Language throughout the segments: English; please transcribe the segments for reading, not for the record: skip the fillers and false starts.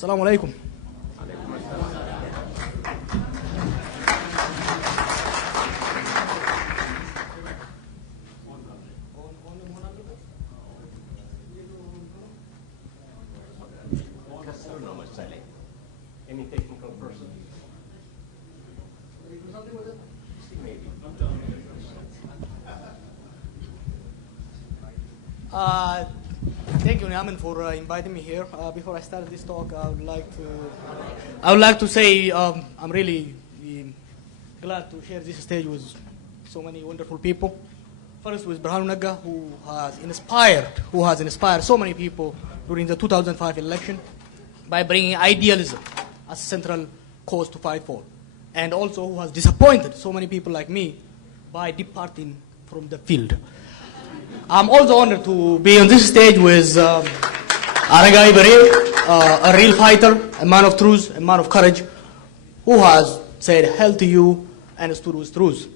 Assalamu alaikum. Any technical person? Thank you, Niaman, for inviting me here. Before I start this talk, I would like to say I'm really glad to share this stage with so many wonderful people. First, with Burhanu Nagga, who has inspired so many people during the 2005 election by bringing idealism as a central cause to fight for, and also who has disappointed so many people like me by departing from the field. I'm also honored to be on this stage with Aragai Baril, a real fighter, a man of truth, a man of courage, who has said hell to you and stood with truth.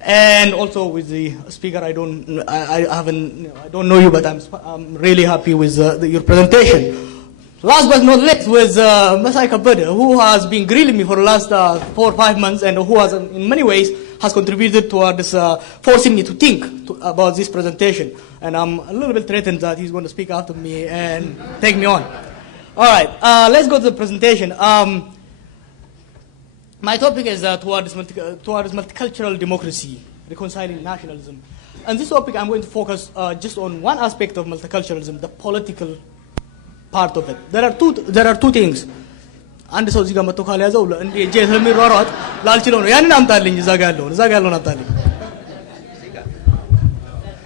And also with the speaker, I don't know you, but I'm really happy with your presentation. Last but not least, with Masai Kabada, who has been grilling me for the last 4 or 5 months, and who has, in many ways, has contributed towards forcing me to think about this presentation. And I'm a little bit threatened that he's going to speak after me and take me on. All right, let's go to the presentation. My topic is towards multicultural democracy, reconciling nationalism. And this topic, I'm going to focus just on one aspect of multiculturalism, the political part of it. There are two things. And so ziga mato khali azau la ndi je helmi rorat lal chilo yani nam talin zagallo na talin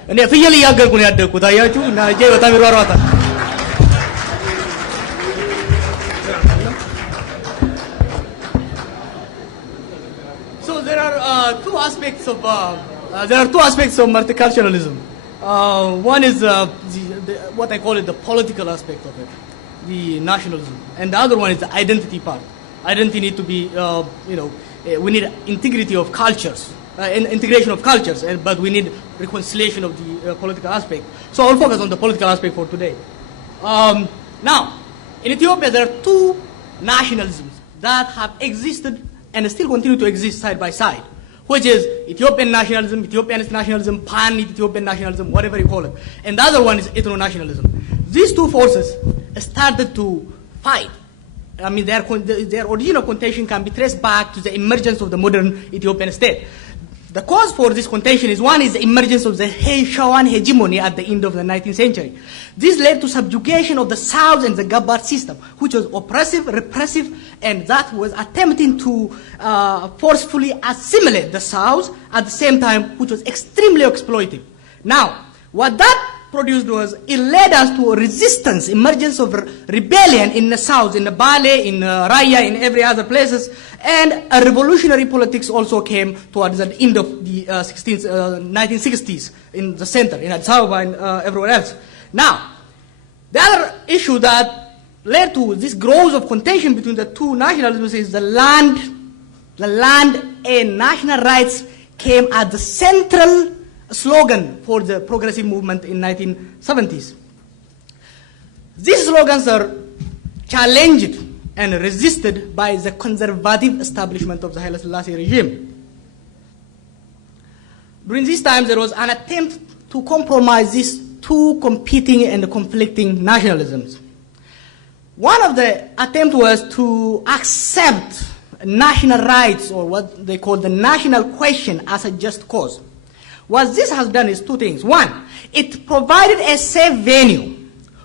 and officially yagar kun yadde ku tayachu na je wata mi rorata. So there are two aspects of multiculturalism. One is what I call it the political aspect of it, the nationalism, and the other one is the identity part. Identity need to be, we need integrity of cultures, integration of cultures, but we need reconciliation of the political aspect. So I'll focus on the political aspect for today. Now, in Ethiopia, there are two nationalisms that have existed and still continue to exist side by side, which is Ethiopian nationalism, Ethiopianist nationalism, pan-Ethiopian nationalism, whatever you call it. And the other one is ethno-nationalism. These two forces started to fight. I mean, their original contention can be traced back to the emergence of the modern Ethiopian state. The cause for this contention is one is the emergence of the Shawan hegemony at the end of the 19th century. This led to subjugation of the South and the Gabar system, which was oppressive, repressive, and that was attempting to forcefully assimilate the South at the same time, which was extremely exploitive. Now, what that produced was, it led us to a resistance, emergence of rebellion in the South, in the Bale, in Raya, in every other places, and a revolutionary politics also came towards the end of the 1960s in the center, in Addis Ababa and everywhere else. Now, the other issue that led to this growth of contention between the two nationalisms is the land and national rights came at the central slogan for the progressive movement in 1970s. These slogans are challenged and resisted by the conservative establishment of the Haile Selassie regime. During these times, there was an attempt to compromise these two competing and conflicting nationalisms. One of the attempts was to accept national rights, or what they call the national question, as a just cause. What this has done is two things. One, it provided a safe venue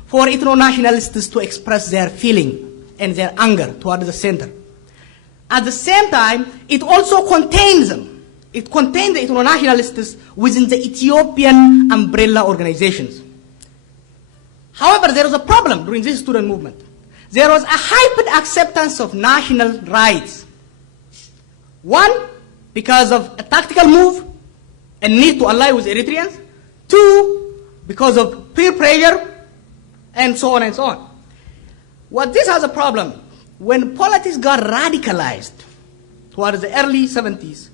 for ethno-nationalists to express their feeling and their anger toward the center. At the same time, it also contains them. It contained the ethno-nationalists within the Ethiopian umbrella organizations. However, there was a problem during this student movement. There was a hyper acceptance of national rights. One, because of a tactical move and need to ally with Eritreans. Two, because of peer pressure, and so on and so on. What this has a problem, when politics got radicalized towards the early 70s,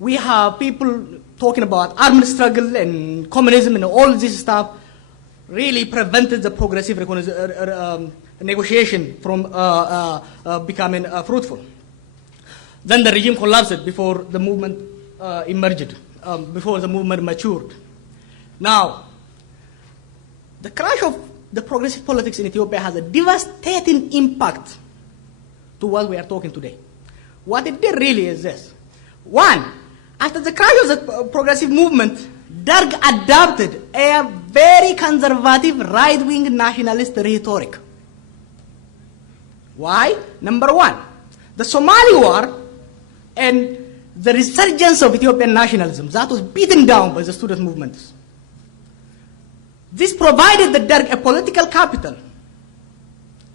we have people talking about armed struggle and communism and all this stuff really prevented the progressive negotiation from becoming fruitful. Then the regime collapsed before the movement emerged, before the movement matured. Now, the crash of the progressive politics in Ethiopia has a devastating impact to what we are talking today. What it did really is this. One, after the crash of the progressive movement, Derg adopted a very conservative right-wing nationalist rhetoric. Why? Number one, the Somali war and the resurgence of Ethiopian nationalism that was beaten down by the student movements. This provided the Derg a political capital.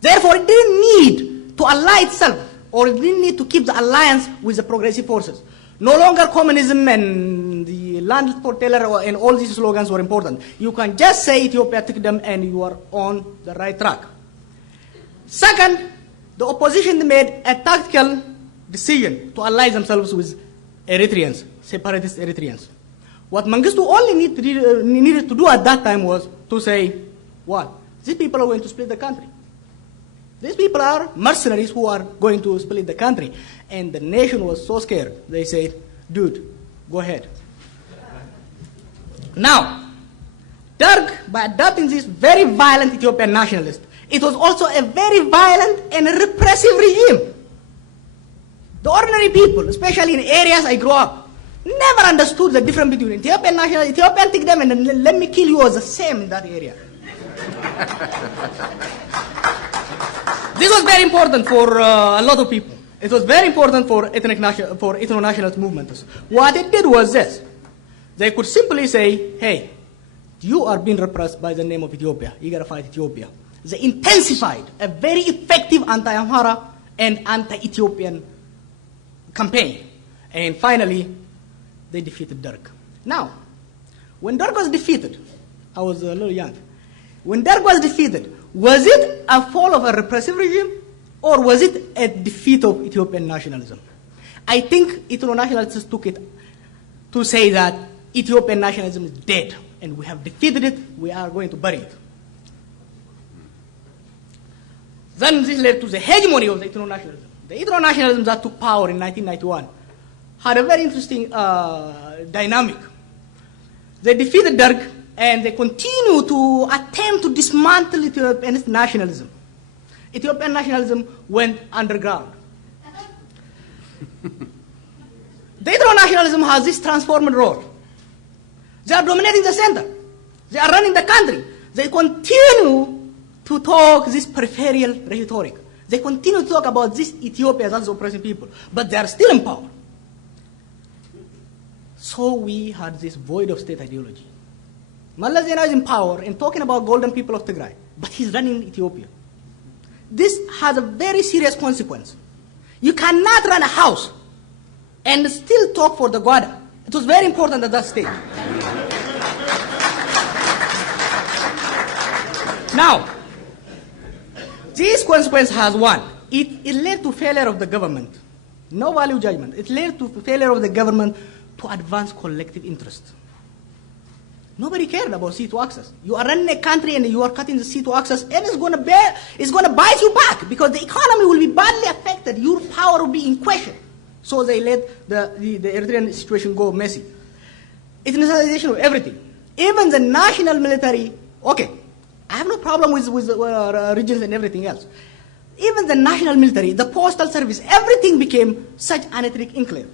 Therefore, it didn't need to ally itself, or it didn't need to keep the alliance with the progressive forces. No longer communism and the land for teller and all these slogans were important. You can just say Ethiopia took them and you are on the right track. Second, the opposition made a tactical decision to ally themselves with Eritreans, separatist Eritreans. What Mengistu only needed to do at that time was to say, what? These people are going to split the country. These people are mercenaries who are going to split the country. And the nation was so scared. They said, dude, go ahead. Now, Derg, by adopting this very violent Ethiopian nationalist, it was also a very violent and repressive regime. The ordinary people, especially in areas I grew up, never understood the difference between Ethiopian national, Ethiopian take them and then let me kill you was the same in that area. This was very important for a lot of people. It was very important for ethno-nationalist movements. What it did was this. They could simply say, hey, you are being repressed by the name of Ethiopia. You got to fight Ethiopia. They intensified a very effective anti-Amhara and anti-Ethiopian campaign. And finally, they defeated Derg. Now, when Derg was defeated, I was a little young. When Derg was defeated, was it a fall of a repressive regime or was it a defeat of Ethiopian nationalism? I think ethno-nationalists took it to say that Ethiopian nationalism is dead and we have defeated it, we are going to bury it. Then this led to the hegemony of the ethno-nationalism. The ethno-nationalism that took power in 1991 had a very interesting dynamic. They defeated Derg and they continue to attempt to dismantle Ethiopian nationalism. Ethiopian nationalism went underground. The ethno-nationalism has this transforming role. They are dominating the center. They are running the country. They continue to talk this peripheral rhetoric. They continue to talk about this Ethiopia that's oppressing people, but they are still in power. So we had this void of state ideology. Mallas Zenawi is in power and talking about golden people of Tigray, but he's running Ethiopia. This has a very serious consequence. You cannot run a house and still talk for the Gwada. It was very important at that stage. Now, this consequence has one. It led to failure of the government. No value judgment. It led to failure of the government to advance collective interest. Nobody cared about C2 access. You are running a country and you are cutting the C2 access, and it's going to bite you back because the economy will be badly affected. Your power will be in question. So they let the Eritrean situation go messy. Ethnicization of everything. Even the national military, okay, I have no problem with regions and everything else. Even the national military, the postal service, everything became such an ethnic enclave.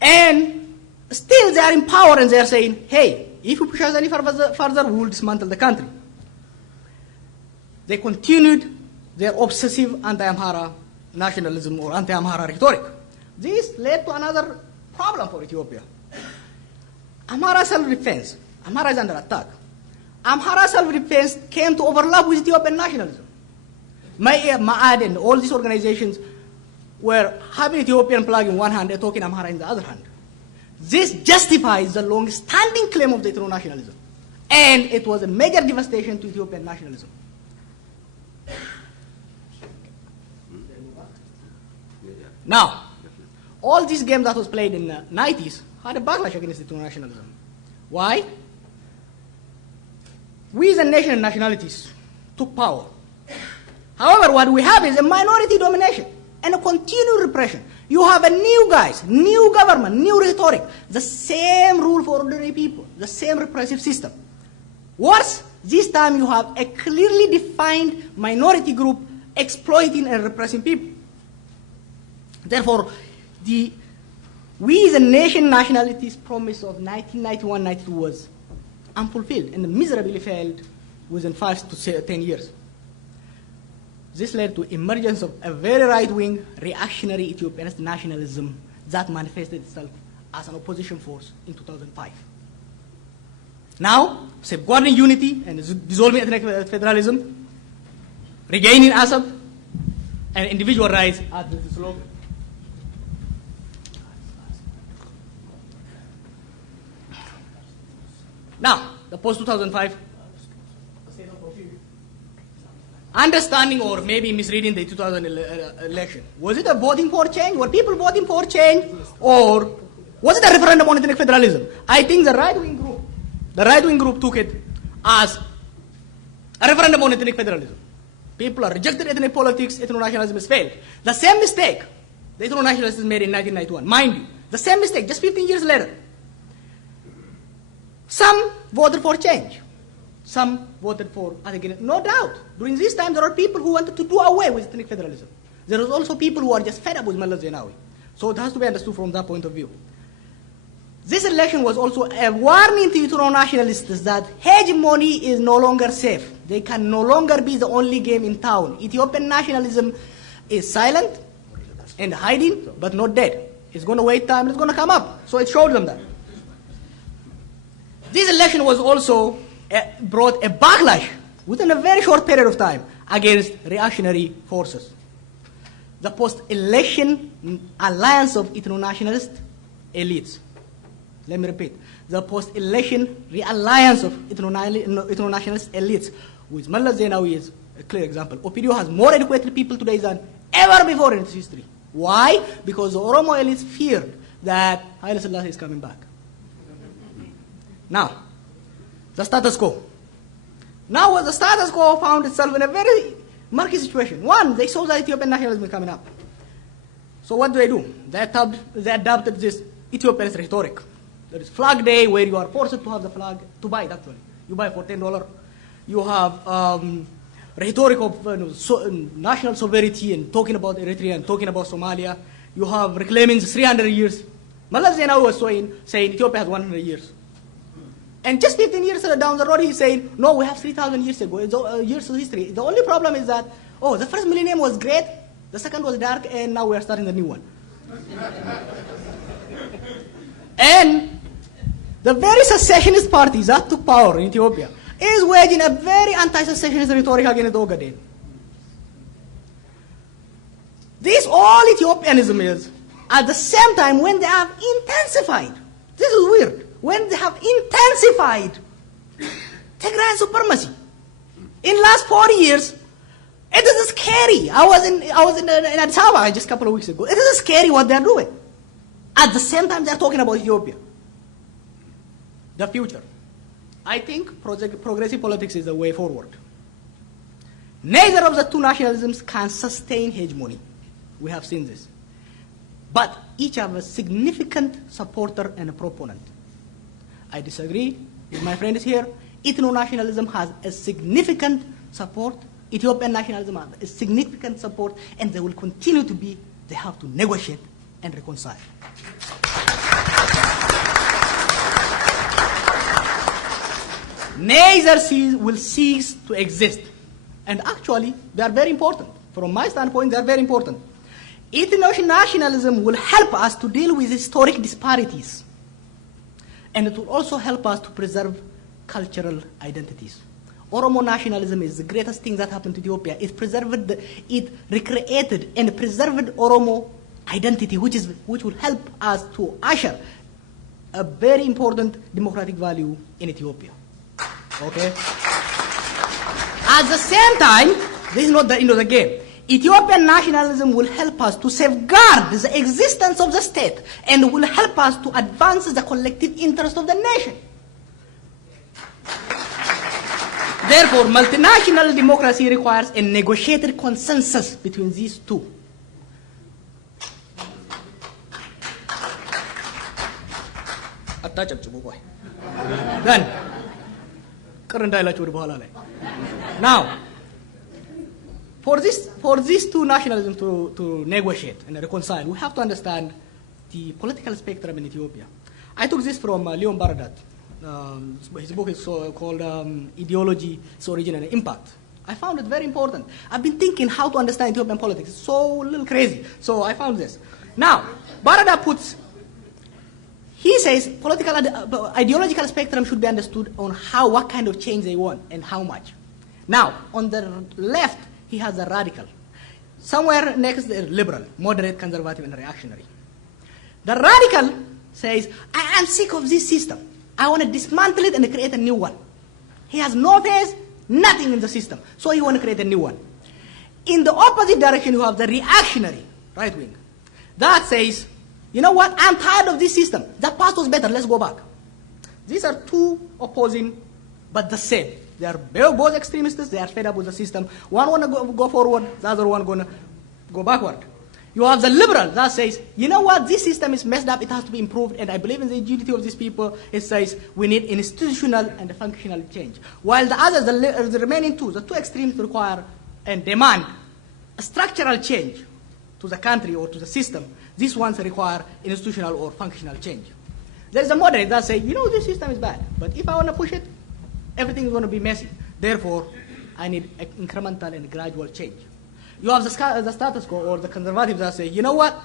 And still they are in power and they are saying, hey, if you push us any further, we will dismantle the country. They continued their obsessive anti-Amhara nationalism or anti-Amhara rhetoric. This led to another problem for Ethiopia. Amhara self-defense. Amhara is under attack. Amhara self-defense came to overlap with Ethiopian nationalism. Ma'ad and all these organizations were having Ethiopian flag in one hand and talking Amhara in the other hand. This justifies the long-standing claim of the ethno-nationalism. And it was a major devastation to Ethiopian nationalism. Now, all these games that was played in the 90s had a backlash against ethno-nationalism. Why? We as a nation and nationalities took power what we have is a minority domination and a continued repression. You have a new guys, new government, new rhetoric, the same rule for ordinary people, the same repressive system. Worse, this time you have a clearly defined minority group exploiting and repressing people. Therefore, we the nation nationalities promise of 1991-92 was unfulfilled and miserably failed within 5 to 10 years. This led to emergence of a very right-wing reactionary Ethiopian nationalism that manifested itself as an opposition force in 2005. Now, safeguarding unity and dissolving ethnic federalism, regaining Assab, and individual rights are the slogan. Now, the post-2005 understanding or maybe misreading the 2000 election. Was it a voting for change? Were people voting for change? Or was it a referendum on ethnic federalism? I think the right-wing group took it as a referendum on ethnic federalism. People are rejected ethnic politics, ethno-nationalism has failed. The same mistake the ethno-nationalists made in 1991. Mind you, the same mistake, just 15 years later. Some voted for change. Some voted for, again, no doubt. During this time, there are people who wanted to do away with ethnic federalism. There are also people who are just fed up with Malala Zenawi. So it has to be understood from that point of view. This election was also a warning to ethno-nationalists that hegemony is no longer safe. They can no longer be the only game in town. Ethiopian nationalism is silent and hiding, but not dead. It's going to wait time, it's going to come up. So it showed them that. This election was also brought a backlash within a very short period of time against reactionary forces. The post-election alliance of ethno-nationalist elites. Let me repeat. The post-election realliance of ethno-nationalist elites with Malala Zenawi is a clear example. Opidio has more educated people today than ever before in its history. Why? Because the Oromo elites feared that Haile Selassie is coming back. Now, the status quo. Now the status quo found itself in a very murky situation. One, they saw that Ethiopian nationalism coming up. So what do? They adopted this Ethiopian rhetoric. There is Flag Day where you are forced to have the flag, to buy it actually. You buy for $10. You have rhetoric of national sovereignty and talking about Eritrea and talking about Somalia. You have reclaiming 300 years. Malala Zenawi was saying Ethiopia has 100 years. And just 15 years down the road, he's saying, no, we have 3,000 years ago, years of history. The only problem is that, the first millennium was great, the second was dark, and now we are starting the new one. And the very secessionist parties that took power in Ethiopia is waging a very anti-secessionist rhetoric against Ogaden. This all Ethiopianism is, at the same time, when they have intensified, this is weird, when they have intensified Tigrayan supremacy. In last 40 years, it is scary. I was in Addis Ababa just a couple of weeks ago. It is scary what they are doing. At the same time, they are talking about Ethiopia. The future. I think progressive politics is the way forward. Neither of the two nationalisms can sustain hegemony. We have seen this. But each have a significant supporter and a proponent. I disagree with my friends here. Ethno-nationalism has a significant support. Ethiopian nationalism has a significant support, and they will continue to be. They have to negotiate and reconcile. Neither will cease to exist. And actually, they are very important. From my standpoint, they are very important. Ethno-nationalism will help us to deal with historic disparities. And it will also help us to preserve cultural identities. Oromo nationalism is the greatest thing that happened to Ethiopia. It recreated and preserved Oromo identity, which will help us to usher a very important democratic value in Ethiopia. Okay? At the same time, this is not the end of the game. Ethiopian nationalism will help us to safeguard the existence of the state and will help us to advance the collective interest of the nation. Therefore, multinational democracy requires a negotiated consensus between these two. Then, now, for these two nationalisms to negotiate and reconcile, we have to understand the political spectrum in Ethiopia. I took this from Leon Baradat. His book is called Ideology, Its Origin and Impact. I found it very important. I've been thinking how to understand Ethiopian politics. It's so little crazy. So I found this. Now, Baradat he says ideological spectrum should be understood on what kind of change they want and how much. Now, on the left, he has a radical. Somewhere next, the liberal, moderate, conservative, and reactionary. The radical says, I am sick of this system. I want to dismantle it and create a new one. He has no faith, nothing in the system. So he wants to create a new one. In the opposite direction, you have the reactionary, right wing. That says, you know what, I'm tired of this system. The past was better, let's go back. These are two opposing, but the same. They are both extremists, they are fed up with the system. One want to go forward, the other one going to go backward. You have the liberal that says, you know what, this system is messed up, it has to be improved, and I believe in the unity of these people. It says we need institutional and functional change. While the others, the remaining two, the two extremes require and demand a structural change to the country or to the system. These ones require institutional or functional change. There's a moderate that says, you know, this system is bad, but if I want to push it, everything is going to be messy. Therefore, I need incremental and gradual change. You have the status quo or the conservatives that say, you know what?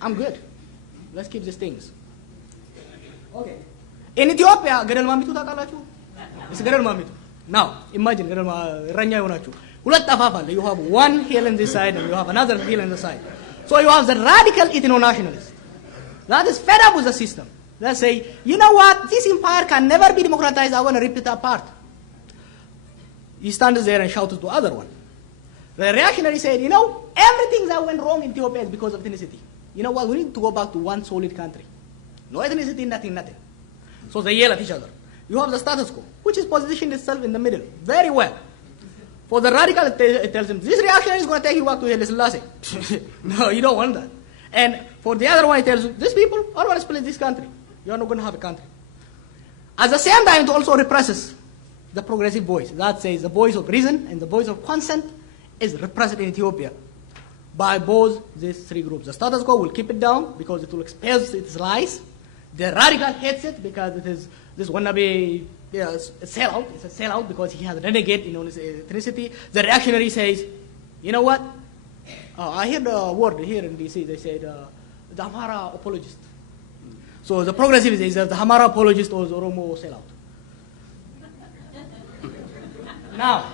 I'm good. Let's keep these things. Okay. In Ethiopia, Gadal Mamitu takalatu. It's Gadal Mamitu. Now, imagine Gadal Ranya Yonachu. You have one hill on this side and you have another hill on the side. So you have the radical ethno-nationalist. That is fed up with the system. They say, you know what? This empire can never be democratized. I want to rip it apart. He stands there and shouts to the other one. The reactionary said, you know, everything that went wrong in Ethiopia is because of ethnicity. You know what? We need to go back to one solid country. No ethnicity, nothing. So they yell at each other. You have the status quo, which is positioned itself in the middle. Very well. For the radical, it tells him, this reactionary is going to take you back to Haile Selassie. No, you don't want that. And for the other one, it tells you, these people are going to split this country. You are not going to have a country. At the same time, it also represses the progressive voice. That says the voice of reason and the voice of consent is repressed in Ethiopia by both these three groups. The status quo will keep it down because it will expose its lies. The radical hates it because it is this wannabe a sellout. It's a sellout because he has renegade in his ethnicity. The reactionary says, you know what? I heard a word here in DC. They said the Amhara apologist. So the progressive says the Amhara apologist or the Oromo sellout. Now,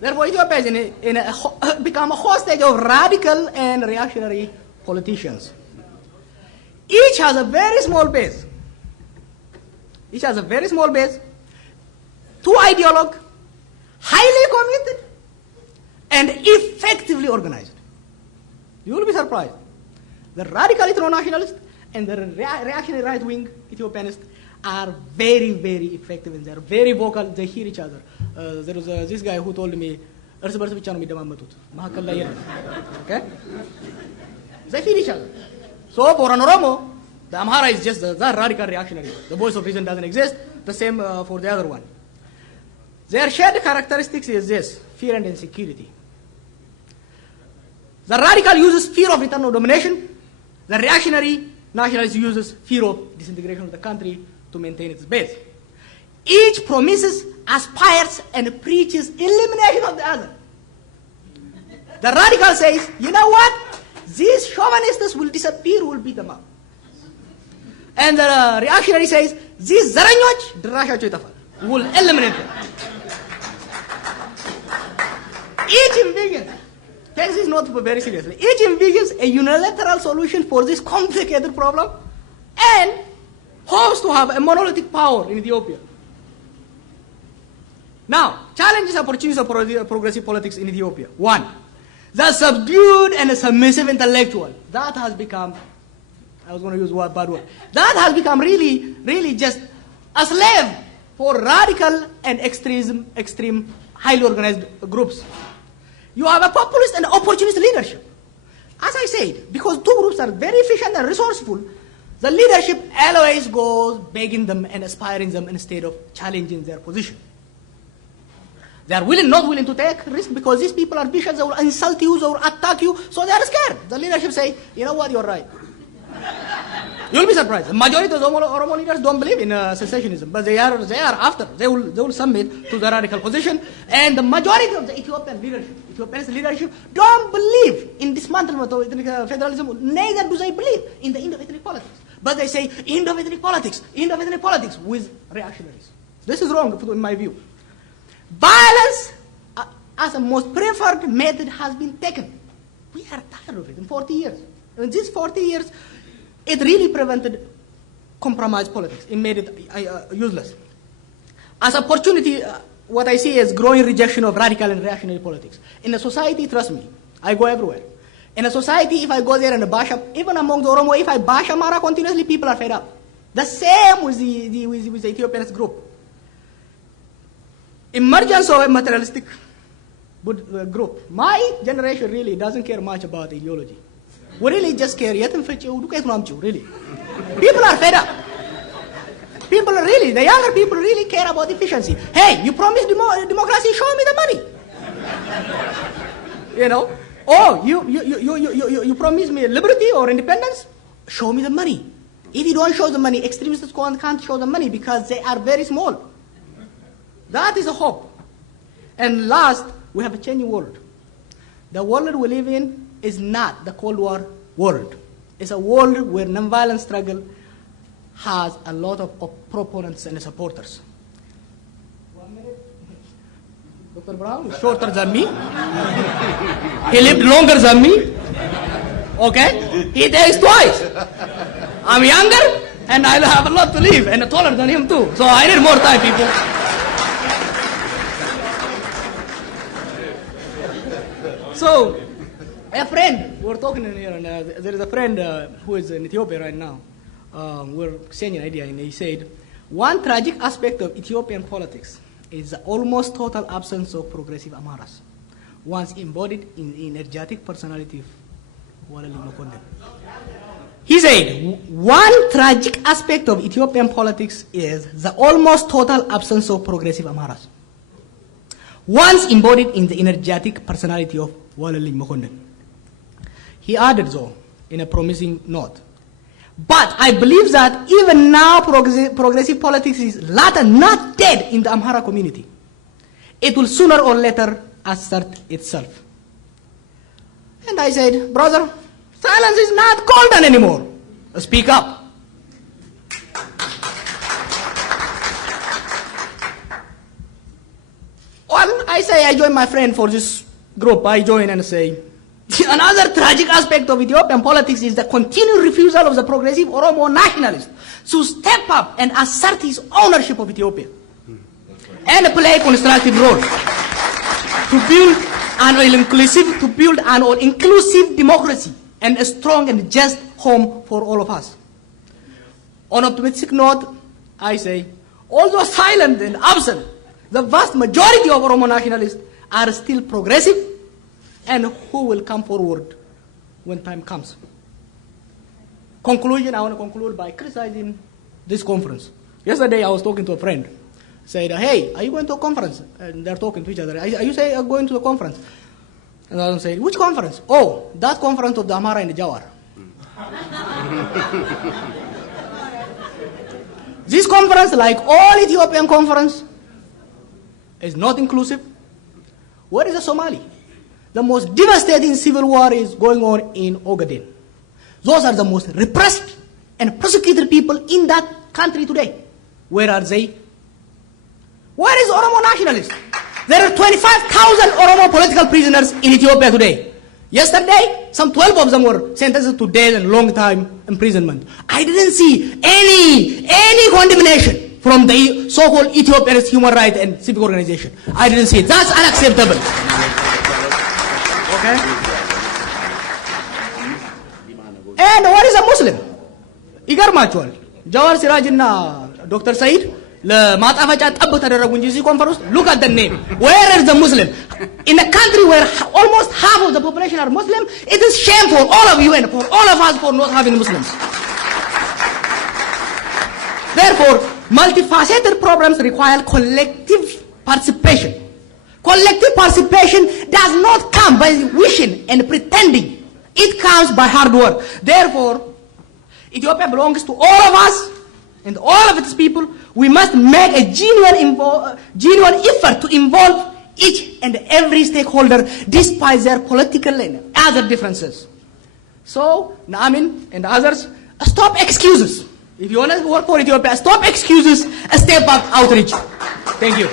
therefore, Ethiopia is become a hostage of radical and reactionary politicians. Each has a very small base. Two ideologue, highly committed, and effectively organized. You will be surprised. The radical ethno-nationalist and the reactionary right-wing Ethiopianists are very, very effective and they're very vocal. They hear each other. There was this guy who told me, okay? They hear each other. So for an Oromo, the Amhara is just the radical reactionary. The voice of reason doesn't exist. The same for the other one. Their shared characteristics is this: fear and insecurity. The radical uses fear of internal domination. The reactionary nationalist uses fear of disintegration of the country to maintain its base. Each promises, aspires, and preaches elimination of the other. The radical says, you know what? These chauvinists will disappear, we'll beat them up. And the reactionary says, these Zaranyoj, will eliminate them. Each envisions, takes this not very seriously, each envisions a unilateral solution for this complicated problem and hopes to have a monolithic power in Ethiopia. Now, challenges and opportunities of progressive politics in Ethiopia. One, the subdued and submissive intellectual. That has become, I was going to use a bad word, that has become really just a slave for radical and extreme, highly organized groups. You have a populist and opportunist leadership. As I said, because two groups are very efficient and resourceful, the leadership always goes begging them and aspiring them instead of challenging their position. They are not willing to take risk because these people are vicious, they will insult you, they will attack you, so they are scared. The leadership say, you know what, you're right. You'll be surprised. The majority of the Oromo leaders don't believe in secessionism, but they are after. They will submit to the radical position. And the majority of the Ethiopia's leadership don't believe in dismantlement of ethnic federalism. Neither do they believe in the end of ethnic politics. But they say end of ethnic politics with reactionaries. This is wrong in my view. Violence as a most preferred method has been taken. We are tired of it in 40 years. In these 40 years, it really prevented compromise politics. It made it useless. As opportunity, what I see is growing rejection of radical and reactionary politics. In a society, trust me, I go everywhere. In a society, if I go there and bash up, even among the Oromo, if I bash Amara continuously, people are fed up. The same with the Ethiopian group. Emergence of a materialistic group. My generation really doesn't care much about ideology. We really just care. Really. People are fed up. The younger people really care about efficiency. Hey, you promised democracy, show me the money. You know? Oh, you promised me liberty or independence? Show me the money. If you don't show the money, extremists can't show the money because they are very small. That is a hope. And last, we have a changing world. The world we live in is not the Cold War world. It's a world where nonviolent struggle has a lot of proponents and supporters. 1 minute. Dr. Brown is shorter than me. He lived longer than me. Okay? He takes twice. I'm younger, and I have a lot to live, and taller than him too. So I need more time, people. So, a friend, we're talking in here, and there is a friend who is in Ethiopia right now. We're saying an idea, and he said, one tragic aspect of Ethiopian politics is the almost total absence of progressive Amaras, once embodied in the energetic personality of Walali Makonde. He said, one tragic aspect of Ethiopian politics is the almost total absence of progressive Amaras, once embodied in the energetic personality of Walali Makonde. He added, though, in a promising note, but I believe that even now progressive politics is not dead in the Amhara community. It will sooner or later assert itself. And I said, brother, silence is not golden anymore. Speak up. Well, I say I join my friend for this group. I join and say, another tragic aspect of Ethiopian politics is the continued refusal of the progressive Oromo nationalist to step up and assert his ownership of Ethiopia and play a constructive role to build an inclusive democracy and a strong and just home for all of us. On an optimistic note, I say, although silent and absent, the vast majority of Oromo nationalists are still progressive and who will come forward when time comes. Conclusion, I want to conclude by criticizing this conference. Yesterday I was talking to a friend, said, hey, are you going to a conference? And they're talking to each other. Are you going to a conference? And I said, which conference? Oh, that conference of the Amhara and the Jawar. This conference, like all Ethiopian conference, is not inclusive. Where is the Somali? The most devastating civil war is going on in Ogaden. Those are the most repressed and persecuted people in that country today. Where are they? Where is Oromo nationalists? There are 25,000 Oromo political prisoners in Ethiopia today. Yesterday, some 12 of them were sentenced to death and long time imprisonment. I didn't see any condemnation from the so-called Ethiopian human rights and civic organization. I didn't see it. That's unacceptable. Okay? And what is a Muslim? Igar Machwal, Jawar Siraj and Dr. Said, ለማጣፈጫ ጠብ ተደረጉ እንጂ እዚህ ኮንፈረንስ look at the name. Where is the Muslim? In a country where almost half of the population are Muslim, it is shame for all of you and for all of us for not having Muslims. Therefore, multifaceted problems require collective participation. Collective participation does not come by wishing and pretending. It comes by hard work. Therefore, Ethiopia belongs to all of us and all of its people. We must make a genuine effort to involve each and every stakeholder despite their political and other differences. So, Naamin and others, stop excuses. If you want to work for Ethiopia, stop excuses, step up outreach. Thank you.